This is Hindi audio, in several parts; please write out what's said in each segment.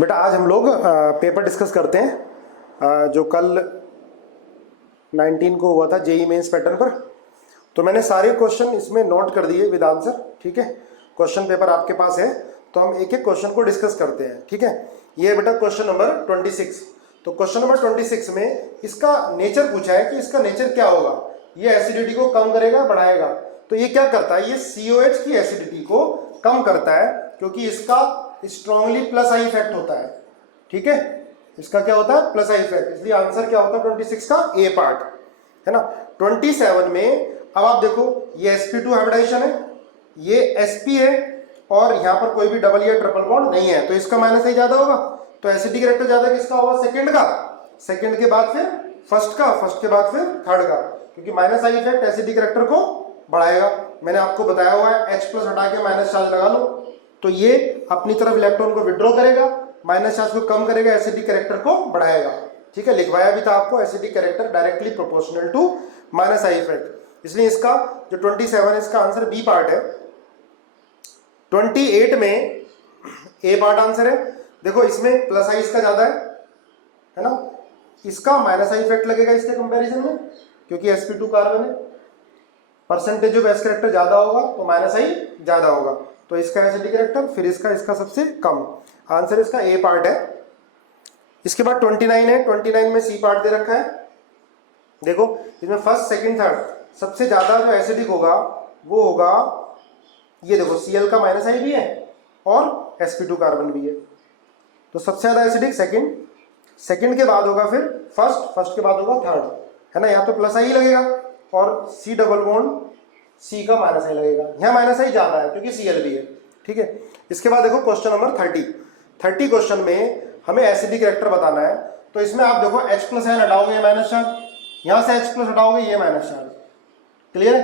बेटा आज हम लोग पेपर डिस्कस करते हैं जो कल 19 को हुआ था जेई मेंस पैटर्न पर। तो मैंने सारे क्वेश्चन इसमें नोट कर दिए विद आंसर। ठीक है, क्वेश्चन पेपर आपके पास है तो हम एक एक क्वेश्चन को डिस्कस करते हैं। ठीक है, ये बेटा क्वेश्चन नंबर 26। तो क्वेश्चन नंबर 26 में इसका नेचर पूछा है कि इसका नेचर क्या होगा। ये एसिडिटी को कम करेगा बढ़ाएगा। तो ये क्या करता है, ये COH की एसिडिटी को कम करता है क्योंकि इसका स्ट्रांगली प्लस आई इफेक्ट होता है। ठीक है, इसका क्या होता है, प्लस आई इफेक्ट। इसलिए आंसर क्या होता है 26 का ए पार्ट, है ना। 27 में अब आप देखो ये sp2 हाइब्रिडाइजेशन है, ये sp है और यहां पर कोई भी डबल या ट्रिपल बॉन्ड नहीं है तो इसका माइनस आई ज्यादा होगा। तो एसिडिक कैरेक्टर ज्यादा किसका होगा, सेकंड का। सेकंड के बाद फिर फर्स्ट का, फर्स्ट के बाद फिर थर्ड का, क्योंकि minus I effect acidic character को बढ़ाएगा। मैंने आपको बताया हुआ है H+ हटा के माइनस चार्ज लगा लो तो ये अपनी तरफ इलेक्ट्रॉन को विड्रॉ करेगा, माइनस चार्ज को कम करेगा, एसिडिक कैरेक्टर को बढ़ाएगा। ठीक है, लिखवाया भी था आपको, acidic character directly proportional to minus I effect. इसलिए इसका जो 27 है इसका आंसर बी पार्ट है। 28 में ए पार्ट आंसर है। देखो इसमें प्लस आई इसका ज्यादा है ना, इसका माइनस आई इफेक्ट लगेगा इसके कंपैरिजन में क्योंकि sp2 कार्बन है। परसेंटेज ऑफ एस कैरेक्टर ज्यादा होगा तो माइनस आई ज्यादा होगा। तो इसका एसिडिक कैरेक्टर, फिर इसका सबसे कम। आंसर इसका ए पार्ट है। इसके बाद 29 है, 29 में सी पार्ट दे रखा है। देखो इसमें फर्स्ट सेकंड थर्ड सबसे ज्यादा जो एसिडिक होगा वो होगा ये, देखो Cl का माइनस आई भी है और sp2 कार्बन भी है। तो सबसे ज्यादा एसिडिक सेकंड, सेकंड के बाद होगा फिर फर्स्ट, फर्स्ट के बाद होगा थर्ड, है ना। यहाँ तो प्लस आई लगेगा और C डबल बॉन्ड C का माइनस आई लगेगा। यहाँ माइनस आई ज्यादा है क्योंकि Cl भी है। ठीक है, इसके बाद देखो क्वेश्चन नंबर 30 क्वेश्चन में हमें एसिडिक कैरेक्टर बताना है। तो इसमें आप देखो H+ है, हटाओगे ये माइनस चार्ज, यहाँ से H+ हटाओगे ये माइनस चार्ज। क्लियर है।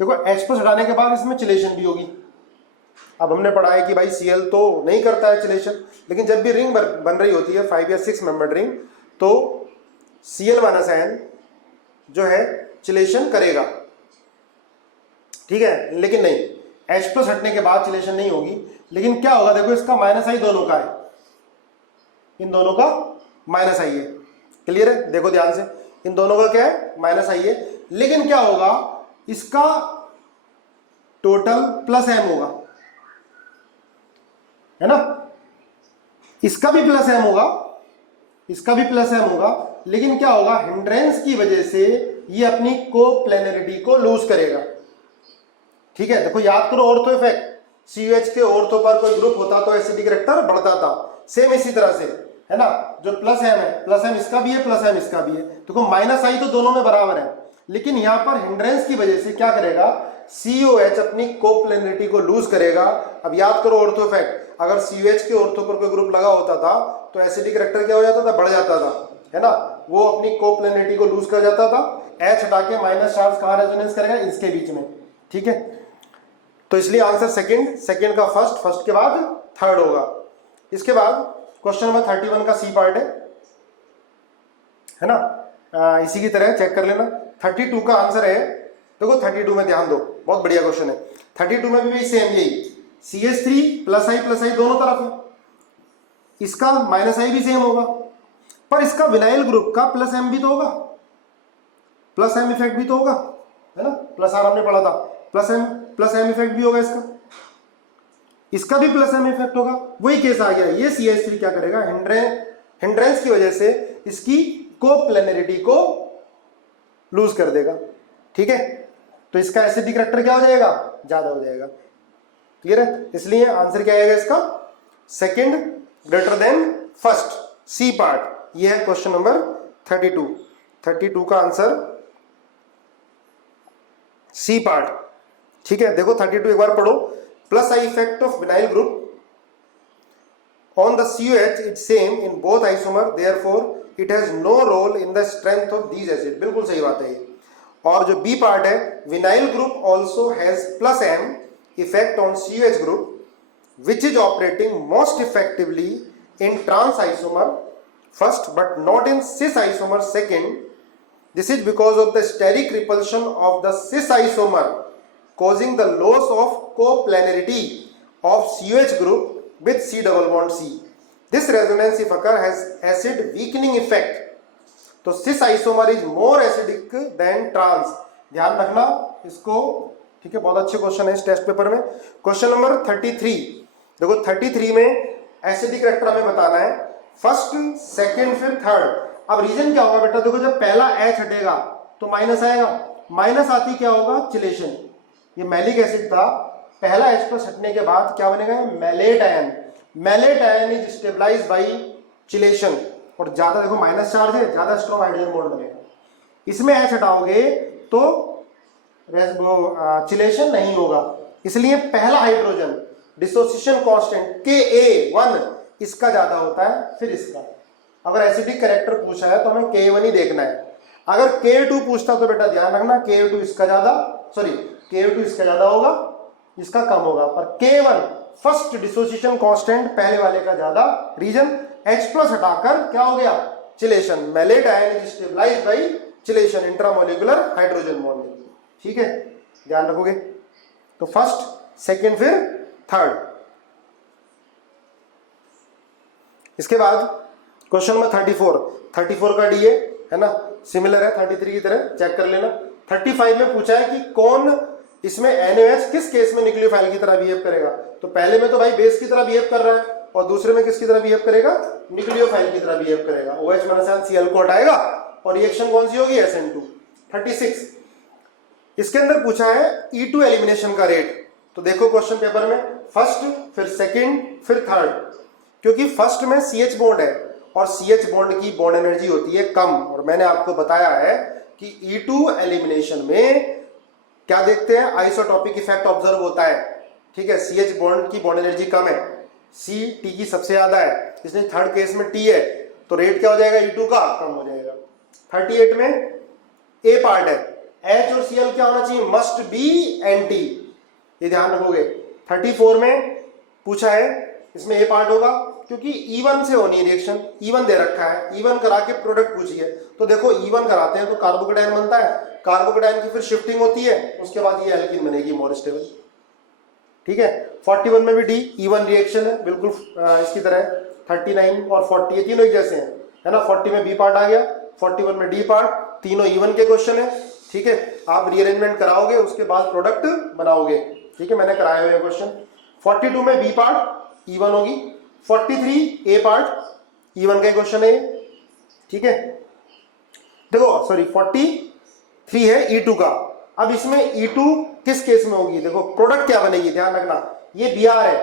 देखो H+ हटाने के बाद इसमें चिलेशन भी होगी। अब हमने पढ़ा है कि भाई Cl तो नहीं करता है चिलेशन, लेकिन जब भी रिंग बन रही होती है 5 या 6 मेंबर्ड रिंग तो Cl-N जो है चिलेशन करेगा। ठीक है, लेकिन नहीं, H+ हटने के बाद चिलेशन नहीं होगी। लेकिन क्या होगा, देखो इसका माइनस आई दोनों का है, इन दोनों का माइनस आई है। क्लियर है, देखो ध्यान से, इन दोनों का क्या है, माइनस आई है। लेकिन क्या होगा, इसका टोटल प्लस m होगा, है ना। इसका भी प्लस m होगा, इसका भी प्लस m होगा। लेकिन क्या होगा, हिंड्रेंस की वजह से ये अपनी कोप्लेनरिटी को लूज करेगा। ठीक है, देखो याद करो ऑर्थो इफेक्ट, COH के ऑर्थो पर कोई ग्रुप होता तो एसिडिक कैरेक्टर बढ़ता था। सेम इसी तरह से, है ना। जो प्लस m है, प्लस m इसका भी है, प्लस m इसका भी है। देखो माइनस आई तो दोनों में बराबर है, लेकिन यहां पर हिंड्रेंस की वजह से क्या करेगा, COH अपनी कोप्लेनरिटी को लूज करेगा। अब याद करो ऑर्थो इफेक्ट, अगर COH के ऑर्थो पर कोई ग्रुप लगा होता था तो एसिडिक कैरेक्टर क्या हो जाता था, बढ़ जाता था, है ना। वो अपनी कोप्लेनरिटी को लूज कर जाता था। H हटा के माइनस चार्ज कहां रेजोनेंस करेगा, इसके बीच में। ठीक है, तो इसलिए आंसर सेकंड, सेकंड का फर्स्ट, फर्स्ट के बाद थर्ड होगा। इसके बाद क्वेश्चन नंबर 31 का सी पार्ट है ना। इसी की तरह चेक कर लेना। 32 का आंसर है, देखो 32 में ध्यान दो, बहुत बढ़िया क्वेश्चन है। 32 में भी सेम यही, CH3 प्लस आई दोनों तरफ है। इसका माइनस आई भी सेम होगा, पर इसका विनाइल ग्रुप का प्लस m भी तो होगा, प्लस m इफेक्ट भी तो होगा, है ना। प्लस R हमने पढ़ा था, प्लस m इफेक्ट भी होगा इसका, इसका भी प्लस m इफेक्ट होगा। वही केस आ गया, ये CH3 क्या करेगा, हिंड्रेंस की वजह से इसकी कोप्लेनरिटी को लूज कर देगा। ठीक है, तो इसका एसिडिक कैरेक्टर क्या हो जाएगा, ज्यादा हो जाएगा। क्लियर है, इसलिए आंसर क्या आएगा इसका, second greater than first, C part. ये है क्वेश्चन नंबर 32 का आंसर सी पार्ट। ठीक है, देखो 32 एक बार पढ़ो। Plus I effect of vinyl group on the COH is same in both isomer, therefore it has no role in the strength of these acid। बिल्कुल सही बात है ये। और जो बी पार्ट है, vinyl group also has plus M effect on COH group which is operating most effectively in trans isomer first but not in cis isomer second. This is because of the steric repulsion of the cis isomer causing the loss of coplanarity of COH group with C double bond C। This resonance if occur has acid weakening effect, तो cis isomer is more acidic than trans. ध्यान रखना इसको, ठीक है, बहुत अच्छे क्वेश्चन है इस टेस्ट पेपर में। क्वेश्चन नंबर 33, देखो 33 में एसिडिक करेक्टर हमें बताना है, फर्स्ट, सेकंड, फिर थर्ड। अब रीजन क्या होगा बेटा, देखो जब पहला एच हटेगा तो माइनस आएगा, माइनस आती क्या होगा, चिलेशन। ये मैलिक एसिड था, पहला एच प्लस हटने के बाद क्या बनेगा, malate ion. Malate ion is stabilized by chelation, और ज्यादा देखो माइनस चार्ज है, ज्यादा स्ट्रॉन्ग हाइड्रोजन बॉन्ड बनेगा। इसमें एच हटाओगे तो चिलेशन नहीं होगा, इसलिए पहला हाइड्रोजन डिसोसिएशन कांस्टेंट Ka1 इसका ज्यादा होता है, फिर इसका। अगर एसिडिक कैरेक्टर पूछा है तो हमें Ka1 ही देखना है। अगर Ka2 पूछता तो बेटा ध्यान रखना Ka2 इसका ज्यादा, सॉरी Ka2 इसका ज्यादा होगा, इसका कम होगा, पर K1 फर्स्ट डिसोसिएशन कांस्टेंट पहले वाले का ज्यादा। रीजन H प्लस हटाकर क्या हो गया, chelation. Malate ion is stabilized by chelation, intramolecular hydrogen bond. ठीक है, ध्यान रखोगे। तो फर्स्ट, सेकंड, फिर थर्ड। इसके बाद क्वेश्चन नंबर 34 का डी है ना, सिमिलर है 33 की तरह, चेक कर लेना। 35 में पूछा है कि कौन इसमें NaOH किस केस में न्यूक्लियोफाइल की तरह बिहेव करेगा। तो पहले में तो भाई बेस की तरह बिहेव कर रहा है, और दूसरे में किसकी तरह बिहेव करेगा, न्यूक्लियोफाइल की तरह बिहेव करेगा। OH - Cl को हटाएगा और रिएक्शन कौन सी होगी, SN2। 36 इसके अंदर पूछा है E2 एलिमिनेशन का रेट। तो देखो क्वेश्चन पेपर में फर्स्ट, फिर सेकंड, फिर थर्ड, क्योंकि फर्स्ट में CH बॉन्ड है और CH बॉन्ड की बॉन्ड एनर्जी होती है कम, और मैंने आपको बताया है कि E2 एलिमिनेशन में क्या देखते हैं, आइसोटॉपिक इफेक्ट ऑब्जर्व होता है। ठीक है, CH बॉन्ड की बॉन्ड एनर्जी कम है, C T की सबसे ज्यादा है, इसलिए थर्ड केस में T है, तो रेट क्या हो जाएगा, E2 का कम हो जाएगा। 38 में A पार्ट है, H और Cl क्या होना चाहिए, मस्ट बी एंटी, ये ध्यान रखोगे। 34 में पूछा है, इसमें A पार्ट होगा क्योंकि E1 से होनी है रिएक्शन, E1 दे रखा है, E1 करा के प्रोडक्ट पूछिए। तो देखो E1 कराते हैं तो कार्बोकेटायन बनता है, कार्बोकेटायन की फिर शिफ्टिंग होती है, उसके बाद ये एल्कीन बनेगी मोर स्टेबल। ठीक है, 41 में भी D E1 रिएक्शन है, बिल्कुल इसकी तरह। 39 और 40 ये तीनों एक जैसे हैं, है ना। 40 में B पार्ट आ गया, 41 में D पार्ट, तीनों E1 के क्वेश्चन है। ठीक है, आप रीअरेंजमेंट कराओगे, उसके बाद प्रोडक्ट बनाओगे। ठीक है, मैंने कराए हुए क्वेश्चन। 42 में B पार्ट E1 होगी, 43 A पार्ट E1 का क्वेश्चन है। ठीक है, देखो सॉरी 43 है E2 का। अब इसमें E2 किस केस में होगी, देखो प्रोडक्ट क्या बनेगी, ध्यान रखना, ये Br है,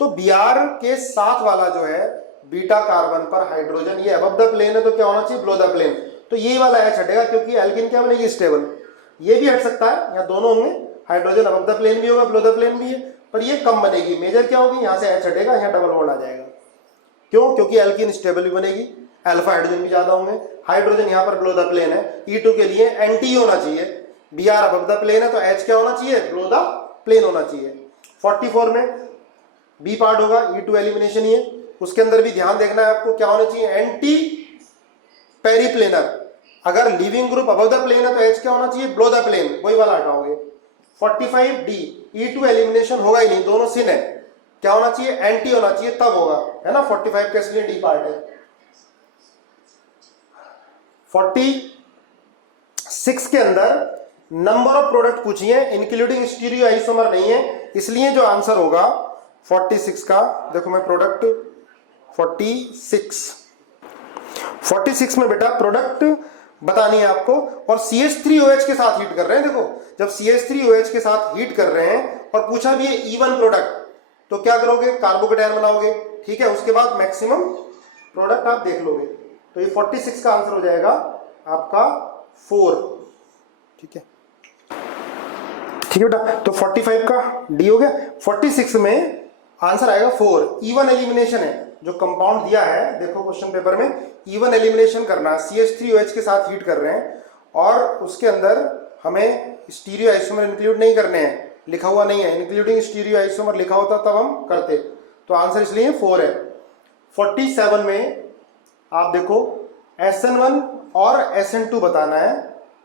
तो Br के साथ वाला जो है बीटा कार्बन पर हाइड्रोजन, ये अबव द प्लेन है तो क्या होना चाहिए, बिलो द प्लेन। तो ये वाला H हटेगा क्योंकि एल्कीन क्या बनेगी, स्टेबल। ये भी हट सकता है, या दोनों होंगे, हाइड्रोजन अबव द प्लेन भी होगा, बिलो द प्लेन भी है, पर ये कम बनेगी। मेजर क्या होगी, यहाँ से H हटेगा, यहाँ डबल बॉन्ड आ जाएगा। क्यों, क्योंकि एल्कीन स्टेबल भी बनेगी, अल्फा हाइड्रोजन भी ज्यादा होंगे, हाइड्रोजन यहाँ पर बिलो द प्लेन है। E2 के लिए एंटी होना चाहिए, Br अबव द प्लेन है तो H क्या होना चाहिए, बिलो द प्लेन होना चाहिए। 44 में B पार्ट होगा, E2 एलिमिनेशन ही है, उसके अंदर भी ध्यान देखना है आपको, क्या होना चाहिए, एंटी पेरीप्लेनर। अगर leaving group above the plane है तो H क्या होना चाहिए, बिलो द प्लेन, वही वाला हटाओगे। 45 D E2 एलिमिनेशन होगा ही नहीं, दोनों सिन है, क्या होना चाहिए, एंटी होना चाहिए, तब होगा, है ना। 45 का इसलिए D पार्ट है। 46 के अंदर नंबर ऑफ प्रोडक्ट पूछिए, इंक्लूडिंग स्टीरियो आइसोमर नहीं है, इसलिए जो आंसर होगा 46 का, देखो मैं प्रोडक्ट 46 में बेटा प्रोडक्ट बतानी है आपको, और CH3OH के साथ हीट कर रहे हैं। देखो जब CH3OH के साथ हीट कर रहे हैं और पूछा भी है E1 प्रोडक्ट, तो क्या करोगे, कार्बोकेटायन बनाओगे। ठीक है, उसके बाद मैक्सिमम प्रोडक्ट आप देख लोगे, तो ये 46 का आंसर हो जाएगा आपका 4। ठीक है, ठीक है बेटा, तो 45 का डी हो गया। 46 में आंसर आएगा 4। E1 एलिमिनेशन है, जो कंपाउंड दिया है, देखो क्वेश्चन पेपर में E1 एलिमिनेशन करना है, CH3OH के साथ हीट कर रहे हैं, और उसके अंदर हमें स्टीरियो आइसोमर इंक्लूड नहीं करने हैं, लिखा हुआ नहीं है, इंक्लूडिंग स्टीरियो आइसोमर लिखा होता तब हम करते, तो आंसर इसलिए 4 है। 47 में आप देखो SN1 और SN2 बताना है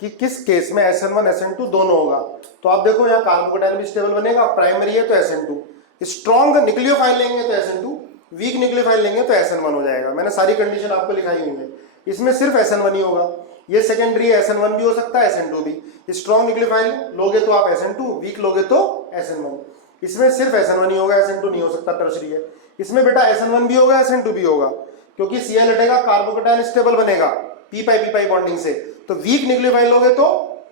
कि किस केस में SN1 SN2 दोनों होगा। तो आप देखो यहाँ कार्बोकेटायन भी स्टेबल बनेगा, प्राइमरी है तो SN2, स्ट्रॉन्ग न्यूक्लियोफाइल लेंगे तो SN2, वीक न्यूक्लियोफाइल लेंगे तो SN1 हो जाएगा। मैंने सारी कंडीशन आपको लिखाई हुई है, इसमें सिर्फ SN1 ही होगा। ये सेकेंडरी है, SN1 भी हो सकता है, SN2 भी। स्ट्रॉन्ग न्यूक्लियोफाइल लोगे तो आप SN2, वीक लोगे तो SN1। इसमें सिर्फ SN1 ही होगा, SN2 नहीं हो सकता, टर्शरी है। इसमें बेटा SN1 भी होगा, SN2 भी होगा, क्योंकि Cl हटेगा, कार्बोकेटायन स्टेबल बनेगा पी पाई बॉन्डिंग से। तो वीक न्यूक्लियोफाइल लोगे तो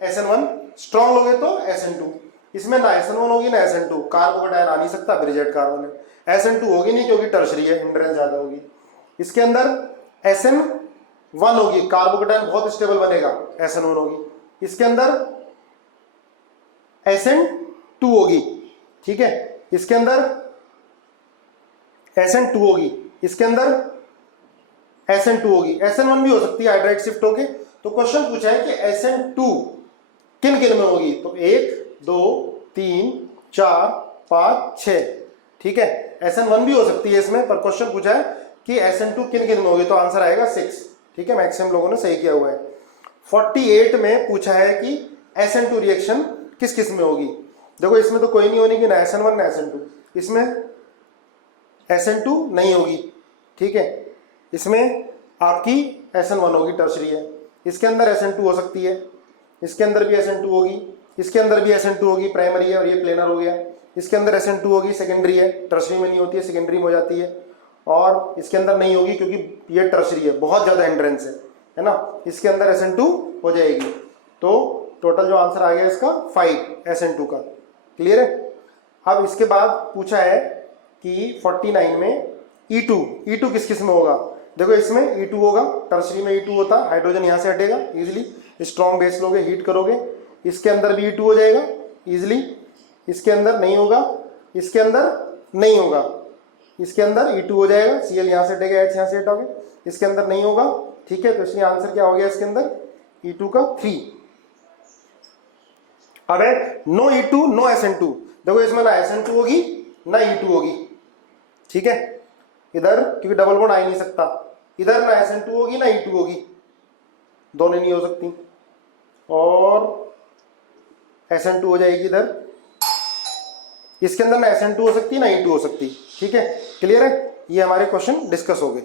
SN1, स्ट्रॉन्ग लोगे तो SN2। इसमें ना SN1 होगी ना SN2, कार्बोकेटायन आ नहीं सकता, ब्रिजेट कार्बन है। SN2 होगी नहीं क्योंकि टर्शरी है, हिंड्रेंस ज्यादा होगी। इसके अंदर SN1 होगी, कार्बोकेटायन बहुत स्टेबल बनेगा, SN1 होगी। इसके अंदर SN2 होगी, ठीक है। इसके अंदर SN2 होगी, इसके अंदर SN2 होगी, SN1 भी हो सकती है हाइड्राइड शिफ्ट होके। तो क्वेश्चन पूछा है कि SN2 किन किन में होगी, तो 1 2 3 4 5 6, ठीक है। SN1 भी हो सकती है इसमें, पर क्वेश्चन पूछा है कि SN2 किन किन में होगी, तो आंसर आएगा 6, ठीक है। मैक्सिमम लोगों ने सही किया हुआ है। 48 में पूछा है कि SN2 रिएक्शन किस किस में होगी। देखो इसमें तो कोई नहीं होने की, ना SN1 ना SN2। इसमें SN2 नहीं होगी, ठीक है। इसमें आपकी SN1 होगी, टर्शरी है। इसके अंदर SN2 हो सकती है, इसके अंदर भी SN2 होगी, इसके अंदर भी SN2 होगी, प्राइमरी है और ये प्लेनर हो गया। इसके अंदर SN2 होगी, सेकेंडरी है, टर्शरी में नहीं होती है, सेकेंडरी में हो जाती है। और इसके अंदर नहीं होगी क्योंकि ये टर्शरी है, बहुत ज़्यादा हिंड्रेंस है ना। इसके अंदर SN2 हो जाएगी। तो टोटल जो आंसर आ गया इसका 5 SN2 का। क्लियर है। अब इसके बाद पूछा है कि 49 में E2 किस किस में होगा। देखो इसमें E2 होगा, टर्शरी में E2 होता, हाइड्रोजन यहाँ से हटेगा इजीली, स्ट्रॉन्ग बेस लोगे, हीट करोगे। इसके अंदर भी E2 हो जाएगा इजीली, इसके अंदर नहीं होगा, इसके अंदर नहीं होगा, इसके अंदर E2 हो जाएगा, Cl यहाँ से हटेगा, H यहाँ से हटोगे, इसके अंदर नहीं होगा, ठीक है। तो इसलिए आंसर क्या हो गया इसके अंदर, E2 का 3। अब है नो E2 नो SN2। देखो इसमें ना SN2 होगी ना E2 होगी, ठीक है। इधर क्योंकि डबल बॉन्ड आ ही नहीं सकता, इधर ना SN2 होगी ना E2 होगी, दोनों नहीं हो सकती। और SN2 हो जाएगी इधर, इसके अंदर ना SN2 हो सकती ना E2 हो सकती, ठीक है। क्लियर है। ये हमारे क्वेश्चन डिस्कस हो गए।